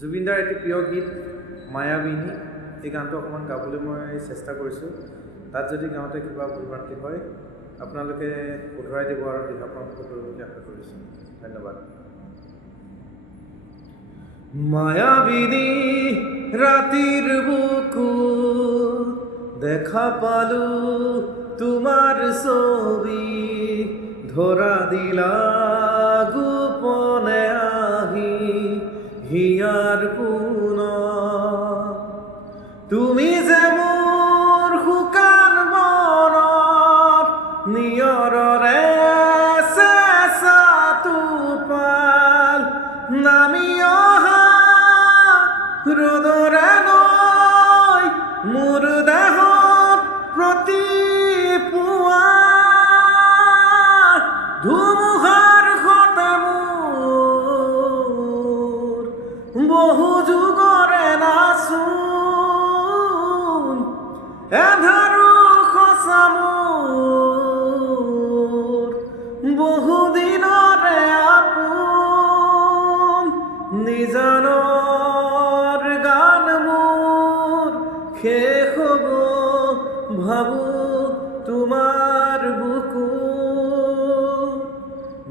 জুবিনদাৰ এটি প্ৰিয় গীত মায়াবিনী, এই গানটো অকণমান গাবলৈ মই চেষ্টা কৰিছোঁ। তাত যদি গাওঁতে কিবা ভুলভ্ৰান্তি হয় আপোনালোকে শুধৰাই দিব আৰু দিহা-পৰামৰ্শ কৰিব বুলি আশা কৰিছোঁ। ধন্যবাদ। মায়াবিনী ৰাতিৰ বুকুত দেখা পালো তোমাৰ ছবি, ধৰা দিলা গোপনে আহি হিয়াৰ কোণত। তুমি যে মোৰ শুকান মনত নিয়ৰৰে চেঁচা টোপাল, নামি অহা ৰ'দৰে নৈ মোৰ দেহত প্ৰতি পুৱা, ধুমুহাৰ সতে মোৰ বহু যুগৰে নাচোন, এধাৰো সঁচা মোৰ বহু দিনৰে আপোন। নিজানৰ গান মোৰ শেষ হ'ব ভাবোঁ তোমাৰ বুকুত।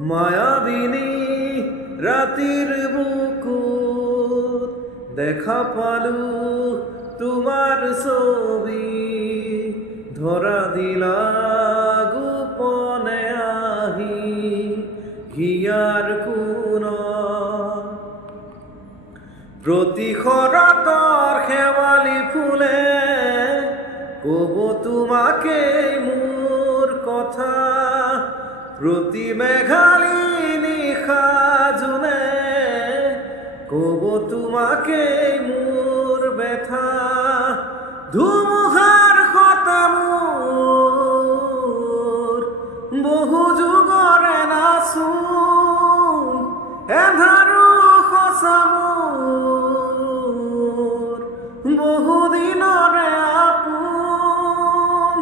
মায়াবিনী ৰাতিৰ বুকুত দেখা পালো তোমাৰ ছবি, ধৰা দিলা গোপনে আহি হিয়াৰ কোণত। প্ৰতি শৰতৰ শেৱালি ফুলে ক'ব তোমাকে মোৰ কথা, প্ৰতি মেঘালী নিশা জোনে ক'ব তোমাকে মোৰ ব্যথা। ধুমুহাৰ সতে মোৰ বহু যুগৰে নাচোন, এধাৰো সঁচা মোৰ বহু দিনৰে আপোন।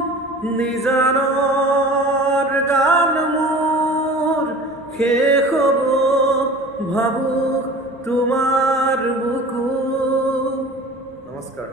নিজানৰ গান মোৰ শেষ হ'ব ভাবোঁ তোমাৰ বুকুত। নমস্কাৰ।